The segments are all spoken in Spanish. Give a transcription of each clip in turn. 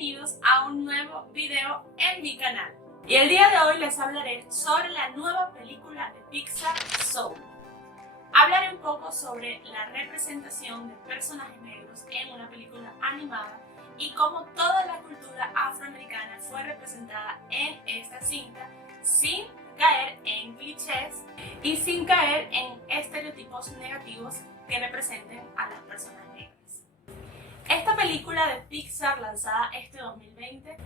bienvenidos a un nuevo video en mi canal. Y el día de hoy les hablaré sobre la nueva película de Pixar, Soul. Hablaré un poco sobre la representación de personajes negros en una película animada y cómo toda la cultura afroamericana fue representada en esta cinta sin caer en clichés y sin caer en estereotipos negativos que representen a las personas negras. Esta película de Pixar lanzada este 2020,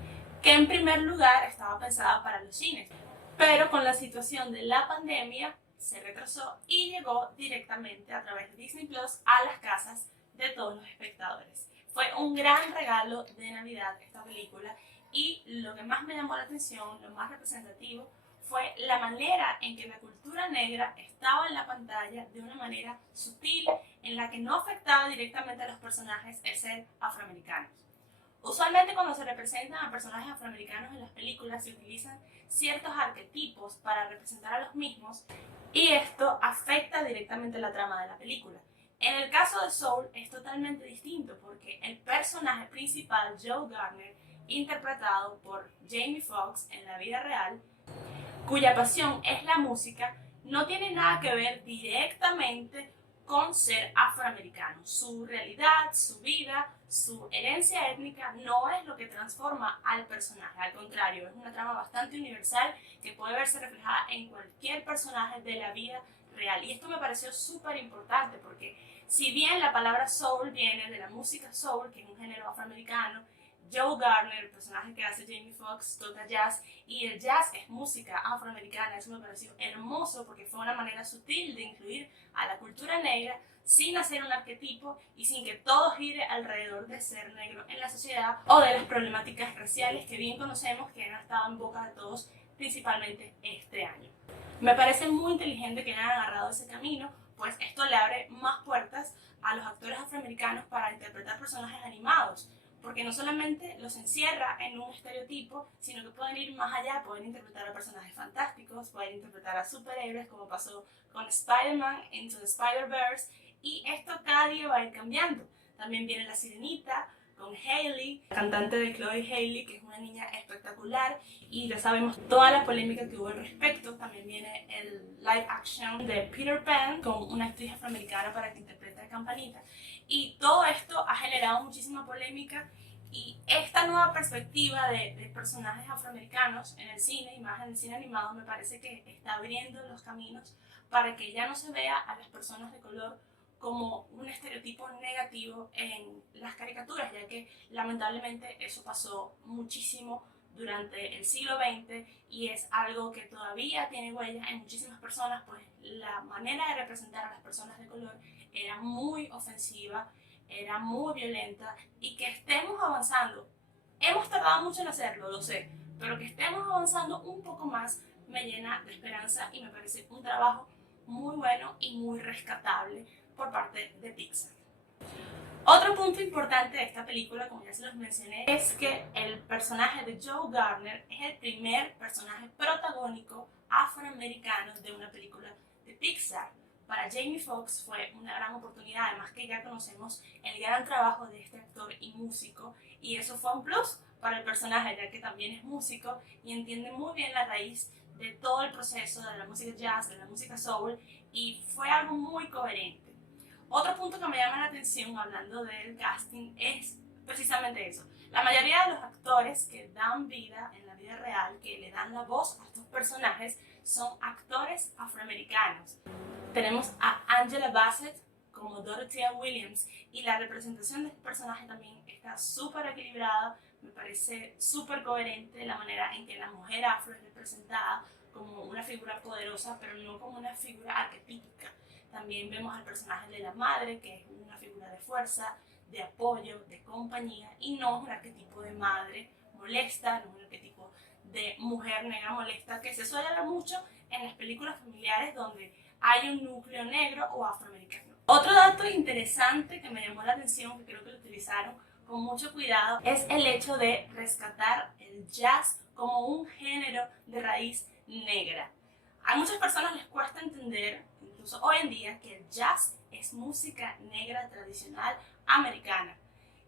que en primer lugar estaba pensada para los cines, pero con la situación de la pandemia se retrasó y llegó directamente a través de Disney Plus a las casas de todos los espectadores. Fue un gran regalo de Navidad esta película y lo que más me llamó la atención, lo más representativo, fue la manera en que la cultura negra estaba en la pantalla de una manera sutil, en la que no afectaba directamente a los personajes el ser afroamericanos. Usualmente cuando se representan a personajes afroamericanos en las películas se utilizan ciertos arquetipos para representar a los mismos y esto afecta directamente la trama de la película. En el caso de Soul es totalmente distinto porque el personaje principal, Joe Gardner, interpretado por Jamie Foxx en la vida real, cuya pasión es la música, no tiene nada que ver directamente con ser afroamericano. Su realidad, su vida, su herencia étnica no es lo que transforma al personaje. Al contrario, es una trama bastante universal que puede verse reflejada en cualquier personaje de la vida real. Y esto me pareció súper importante porque si bien la palabra soul viene de la música soul, que es un género afroamericano, Joe Gardner, el personaje que hace Jamie Foxx, toca jazz y el jazz es música afroamericana. Eso me pareció hermoso porque fue una manera sutil de incluir a la cultura negra sin hacer un arquetipo y sin que todo gire alrededor de ser negro en la sociedad o de las problemáticas raciales que bien conocemos que han estado en boca de todos principalmente este año. Me parece muy inteligente que hayan agarrado ese camino, pues esto le abre más puertas a los actores afroamericanos para interpretar personajes animados, porque no solamente los encierra en un estereotipo, sino que pueden ir más allá, pueden interpretar a personajes fantásticos, pueden interpretar a superhéroes, como pasó con Spider-Man Into the Spider-Verse, y esto cada día va a ir cambiando. También viene La Sirenita, con Hailey, cantante de Chloe Hailey, que es una niña espectacular, y ya sabemos toda la polémica que hubo al respecto. También viene el live action de Peter Pan, con una actriz afroamericana para que interprete a Campanita. Y todo esto ha generado muchísima polémica y esta nueva perspectiva de personajes afroamericanos en el cine y más en el cine animado me parece que está abriendo los caminos para que ya no se vea a las personas de color como un estereotipo negativo en las caricaturas, ya que lamentablemente eso pasó muchísimo durante el siglo XX y es algo que todavía tiene huellas en muchísimas personas, pues la manera de representar a las personas de color era muy ofensiva, era muy violenta, y que estemos avanzando, hemos tardado mucho en hacerlo, lo sé, pero que estemos avanzando un poco más me llena de esperanza y me parece un trabajo muy bueno y muy rescatable por parte de Pixar. Otro punto importante de esta película, como ya se los mencioné, es que el personaje de Joe Gardner es el primer personaje protagónico afroamericano de una película de Pixar. Para Jamie Foxx fue una gran oportunidad, además que ya conocemos el gran trabajo de este actor y músico, y eso fue un plus para el personaje, ya que también es músico y entiende muy bien la raíz de todo el proceso de la música jazz, de la música soul, y fue algo muy coherente. Otro punto que me llama la atención hablando del casting es precisamente eso. La mayoría de los actores que dan vida en la vida real, que le dan la voz a estos personajes, son actores afroamericanos. Tenemos a Angela Bassett como Dorothea Williams y la representación de este personaje también está súper equilibrada. Me parece súper coherente la manera en que la mujer afro es representada como una figura poderosa, pero no como una figura arquetípica. También vemos al personaje de la madre, que es una figura de fuerza, de apoyo, de compañía, y no es un arquetipo de madre molesta, no es un arquetipo de mujer negra molesta, que se suele ver mucho en las películas familiares donde hay un núcleo negro o afroamericano. Otro dato interesante que me llamó la atención, que creo que lo utilizaron con mucho cuidado, es el hecho de rescatar el jazz como un género de raíz negra. A muchas personas les cuesta entender, incluso hoy en día, que el jazz es música negra tradicional americana.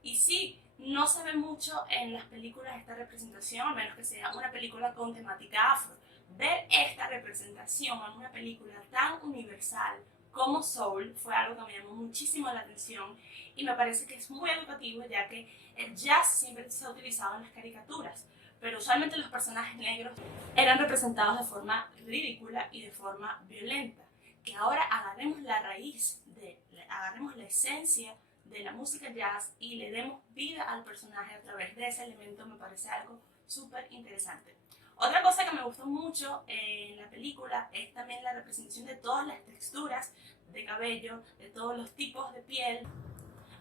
Y sí, no se ve mucho en las películas esta representación, a menos que sea una película con temática afro. Ver esta representación en una película tan universal como Soul fue algo que me llamó muchísimo la atención y me parece que es muy educativo, ya que el jazz siempre se ha utilizado en las caricaturas, pero usualmente los personajes negros eran representados de forma ridícula y de forma violenta. Que ahora agarremos la raíz, agarremos la esencia de la música jazz y le demos vida al personaje a través de ese elemento, me parece algo súper interesante. Otra cosa que me gustó mucho en la película es también la representación de todas las texturas de cabello, de todos los tipos de piel.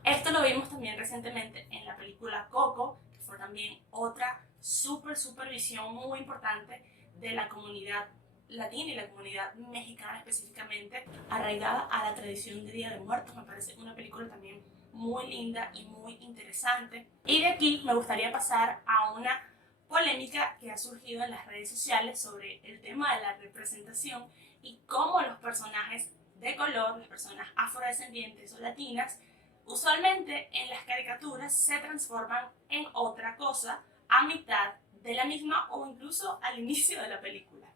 Esto lo vimos también recientemente en la película Coco, que fue también otra súper visión muy importante de la comunidad latina y la comunidad mexicana específicamente, arraigada a la tradición de Día de Muertos. Me parece una película también muy linda y muy interesante. Y de aquí me gustaría pasar a una polémica que ha surgido en las redes sociales sobre el tema de la representación y cómo los personajes de color, las personas afrodescendientes o latinas, usualmente en las caricaturas se transforman en otra cosa a mitad de la misma o incluso al inicio de la película.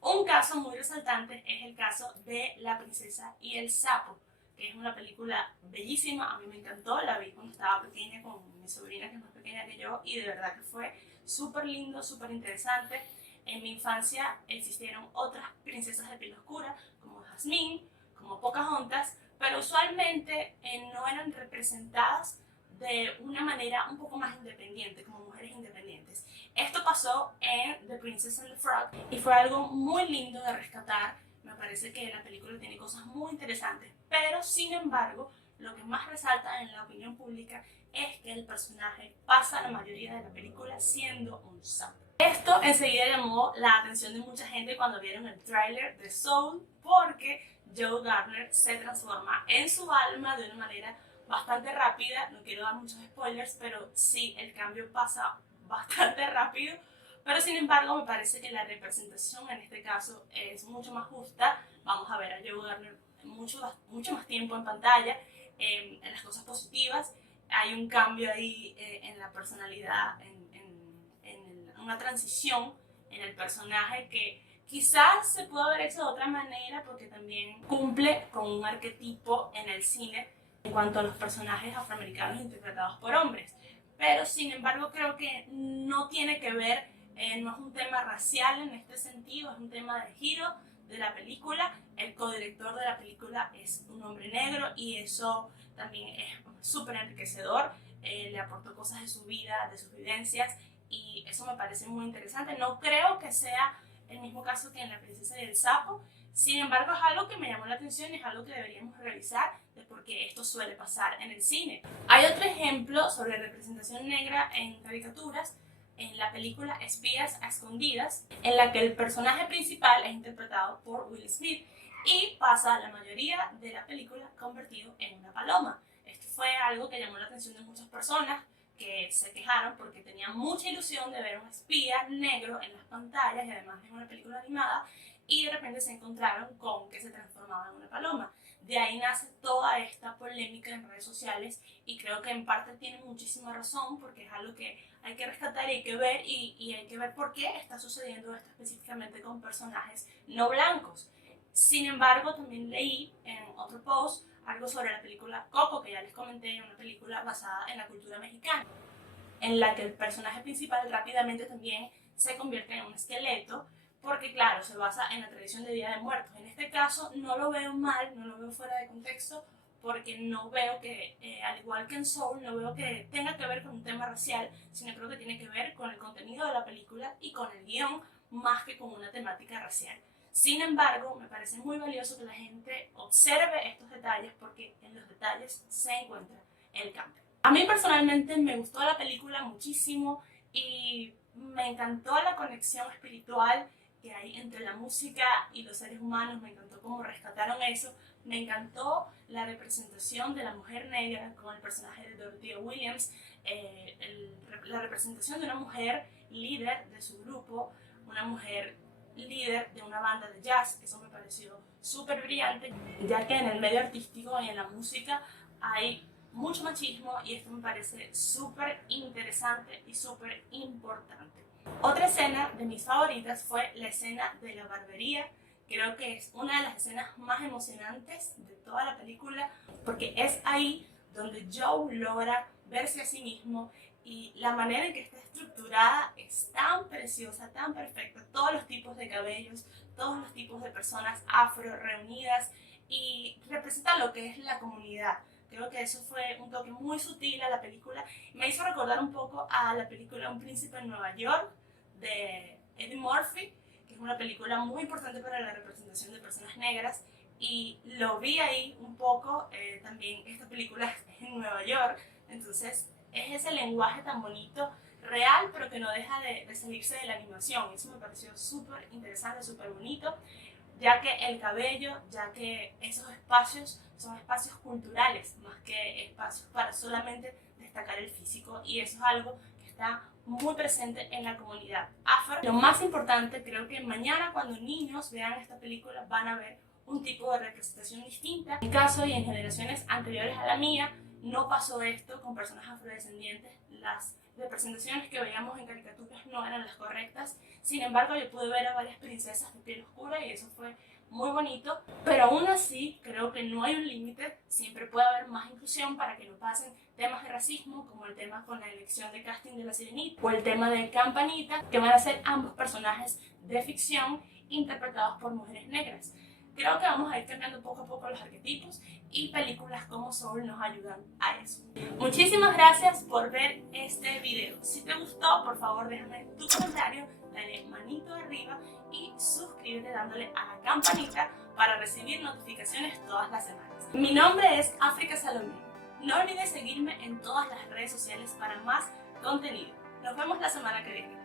Un caso muy resaltante es el caso de La princesa y el sapo, que es una película bellísima, a mí me encantó, la vi cuando estaba pequeña con mi sobrina que es más pequeña que yo y de verdad que fue súper lindo, súper interesante. En mi infancia existieron otras princesas de piel oscura como Jasmine, como Pocahontas, pero usualmente no eran representadas de una manera un poco más independiente, como mujeres independientes. Esto pasó en The Princess and the Frog y fue algo muy lindo de rescatar. Me parece que la película tiene cosas muy interesantes, pero sin embargo, lo que más resalta en la opinión pública es que el personaje pasa la mayoría de la película siendo un sapo. Esto enseguida llamó la atención de mucha gente cuando vieron el tráiler de Soul, porque Joe Gardner se transforma en su alma de una manera bastante rápida. No quiero dar muchos spoilers, pero sí, el cambio pasa bastante rápido. Pero sin embargo, me parece que la representación en este caso es mucho más justa. Vamos a ver a Joe Gardner mucho más tiempo en pantalla, en las cosas positivas. Hay un cambio ahí en la personalidad, en una transición en el personaje que quizás se pudo haber hecho de otra manera porque también cumple con un arquetipo en el cine en cuanto a los personajes afroamericanos interpretados por hombres. Pero sin embargo creo que no tiene que ver, no es un tema racial en este sentido, es un tema de giro de la película. El codirector de la película es un hombre negro y eso también es súper enriquecedor. Le aportó cosas de su vida, de sus vivencias y eso me parece muy interesante. No creo que sea el mismo caso que en La princesa y el sapo, sin embargo es algo que me llamó la atención y es algo que deberíamos revisar de por qué esto suele pasar en el cine. Hay otro ejemplo sobre representación negra en caricaturas en la película Espías a Escondidas, en la que el personaje principal es interpretado por Will Smith y pasa la mayoría de la película convertido en una paloma. Esto fue algo que llamó la atención de muchas personas que se quejaron porque tenían mucha ilusión de ver un espía negro en las pantallas y además en una película animada y de repente se encontraron con que se transformaba en una paloma. De ahí nace toda esta polémica en redes sociales y creo que en parte tiene muchísima razón porque es algo que hay que rescatar y hay que ver y hay que ver por qué está sucediendo esto específicamente con personajes no blancos. Sin embargo, también leí en otro post algo sobre la película Coco, que ya les comenté, una película basada en la cultura mexicana, en la que el personaje principal rápidamente también se convierte en un esqueleto, porque claro, se basa en la tradición de Día de Muertos. En este caso no lo veo mal, no lo veo fuera de contexto, porque no veo que, al igual que en Soul, no veo que tenga que ver con un tema racial, sino creo que tiene que ver con el contenido de la película y con el guión, más que con una temática racial. Sin embargo, me parece muy valioso que la gente observe estos detalles porque en los detalles se encuentra el cambio. A mí personalmente me gustó la película muchísimo y me encantó la conexión espiritual que hay entre la música y los seres humanos, me encantó cómo rescataron eso, me encantó la representación de la mujer negra con el personaje de Dorothea Williams, la representación de una mujer líder de su grupo, una mujer líder de una banda de jazz. Eso me pareció súper brillante, ya que en el medio artístico y en la música hay mucho machismo y esto me parece súper interesante y súper importante. Otra escena de mis favoritas fue la escena de la barbería. Creo que es una de las escenas más emocionantes de toda la película porque es ahí donde Joe logra verse a sí mismo y la manera en que está estructurada es tan preciosa, tan perfecta. Todos los tipos de cabellos, todos los tipos de personas afro reunidas y representa lo que es la comunidad. Creo que eso fue un toque muy sutil a la película. Me hizo recordar un poco a la película Un príncipe en Nueva York de Eddie Murphy, que es una película muy importante para la representación de personas negras. Y lo vi ahí un poco, también esta película es en Nueva York, entonces es ese lenguaje tan bonito, real, pero que no deja de salirse de la animación. Eso me pareció súper interesante, súper bonito, ya que el cabello, ya que esos espacios son espacios culturales, más que espacios para solamente destacar el físico, y eso es algo que está muy presente en la comunidad afro. Lo más importante, creo que mañana cuando niños vean esta película van a ver un tipo de representación distinta. En mi caso y en generaciones anteriores a la mía, no pasó esto con personas afrodescendientes. Las representaciones que veíamos en caricaturas no eran las correctas. Sin embargo, yo pude ver a varias princesas de piel oscura y eso fue muy bonito. Pero aún así, creo que no hay un límite. Siempre puede haber más inclusión para que no pasen temas de racismo, como el tema con la elección de casting de La Sirenita o el tema de Campanita, que van a ser ambos personajes de ficción interpretados por mujeres negras. Creo que vamos a ir cambiando poco a poco los arquetipos y películas como Soul nos ayudan a eso. Muchísimas gracias por ver este video. Si te gustó, por favor déjame tu comentario, dale manito arriba y suscríbete dándole a la campanita para recibir notificaciones todas las semanas. Mi nombre es África Salomé. No olvides seguirme en todas las redes sociales para más contenido. Nos vemos la semana que viene.